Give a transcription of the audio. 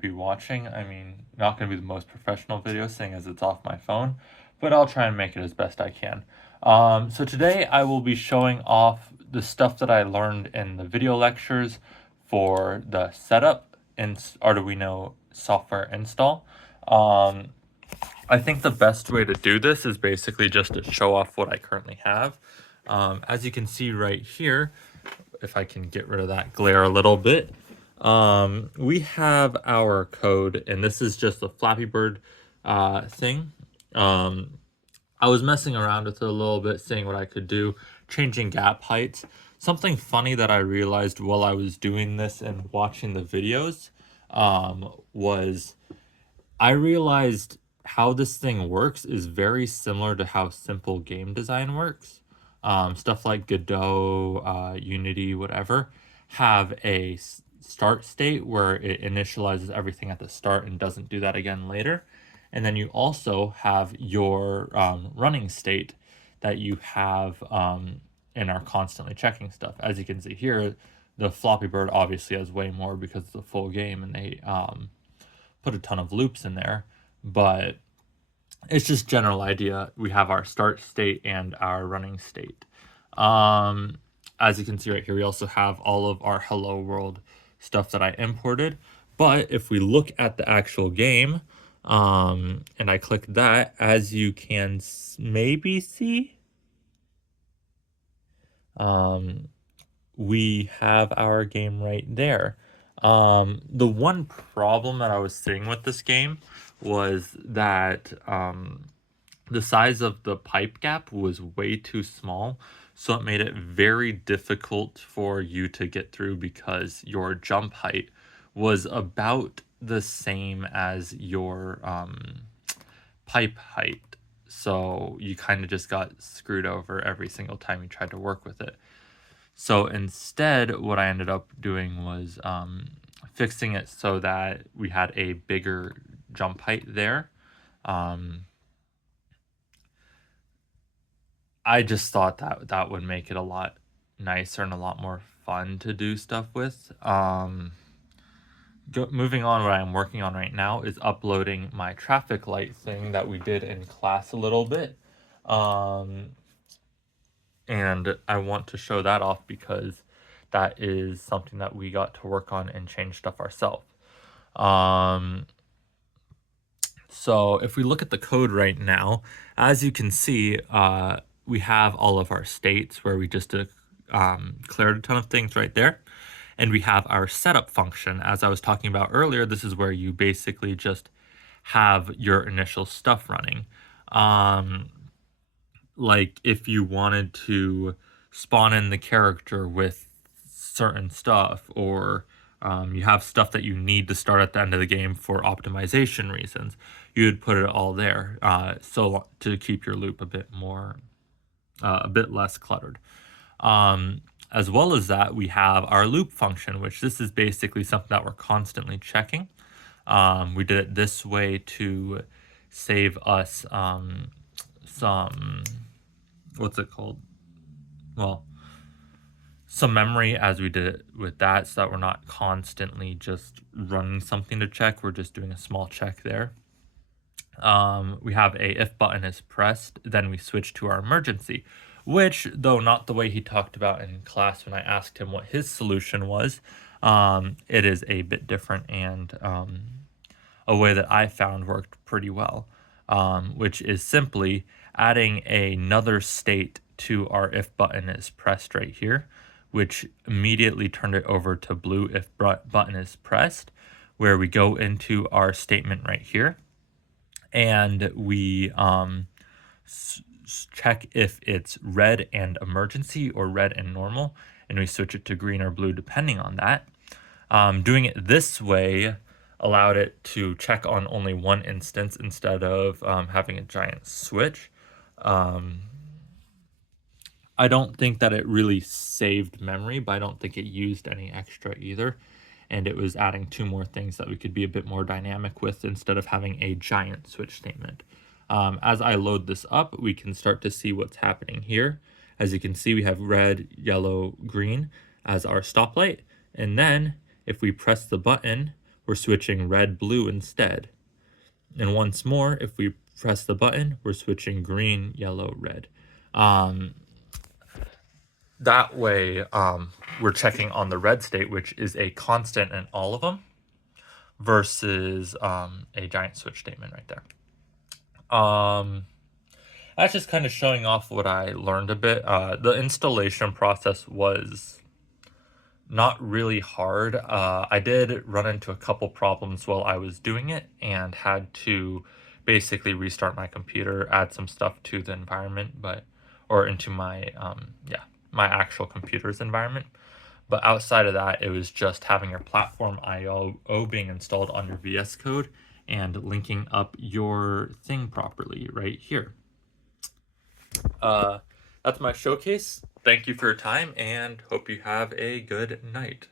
be watching. I mean, not going to be the most professional video seeing as it's off my phone, but I'll try and make it as best I can. So today I will be showing off the stuff that I learned in the video lectures for the setup and Arduino software install. I think the best way to do this is basically just to show off what I currently have. As you can see right here, if I can get rid of that glare a little bit, we have our code, and this is just the Flappy Bird thing. I was messing around with it a little bit, seeing what I could do, changing gap heights. Something funny that I realized while I was doing this and watching the videos was I realized how this thing works is very similar to how simple game design works. Stuff like Godot, Unity, whatever, have a start state where it initializes everything at the start and doesn't do that again later. And then you also have your running state that you have and are constantly checking stuff. As you can see here, the Floppy Bird obviously has way more because it's a full game and they put a ton of loops in there. But it's just general idea. We have our start state and our running state. As you can see right here, we also have all of our Hello World stuff that I imported. But if we look at the actual game, and I click that, as you can maybe see, we have our game right there. The one problem that I was seeing with this game was that the size of the pipe gap was way too small, so it made it very difficult for you to get through because your jump height was about the same as your pipe height. So you kind of just got screwed over every single time you tried to work with it. So instead, what I ended up doing was fixing it so that we had a bigger jump height there. I just thought that that would make it a lot nicer and a lot more fun to do stuff with. Moving on, what I'm working on right now is uploading my traffic light thing that we did in class a little bit. And I want to show that off because that is something that we got to work on and change stuff ourselves. So if we look at the code right now, as you can see, we have all of our states where we just cleared a ton of things right there. And we have our setup function. As I was talking about earlier, this is where you basically just have your initial stuff running. Like if you wanted to spawn in the character with certain stuff, or you have stuff that you need to start at the end of the game for optimization reasons, you would put it all there so to keep your loop a bit more, a bit less cluttered. As well as that, we have our loop function, which this is basically something that we're constantly checking. We did it this way to save us some, what's it called? Well, some memory as we did it with that, so that we're not constantly just running something to check. We're just doing a small check there. We have a if button is pressed, then we switch to our emergency, which, though not the way he talked about in class when I asked him what his solution was, it is a bit different and a way that I found worked pretty well, which is simply adding another state to our if button is pressed right here, which immediately turned it over to blue if button is pressed, where we go into our statement right here, and we check if it's red and emergency or red and normal, and we switch it to green or blue depending on that. Doing it this way allowed it to check on only one instance instead of having a giant switch. I don't think that it really saved memory, but I don't think it used any extra either. And it was adding two more things that we could be a bit more dynamic with instead of having a giant switch statement. As I load this up, we can start to see what's happening here. As you can see, we have red, yellow, green as our stoplight. And then if we press the button, we're switching red, blue instead. And once more, if we press the button, we're switching green, yellow, red. That way, we're checking on the red state, which is a constant in all of them, versus a giant switch statement right there. That's just kind of showing off what I learned a bit. The installation process was not really hard. I did run into a couple problems while I was doing it and had to basically restart my computer, add some stuff to the environment, or into my my actual computer's environment. But outside of that, it was just having your platform IO being installed on your VS Code and linking up your thing properly right here. That's my showcase. Thank you for your time and hope you have a good night.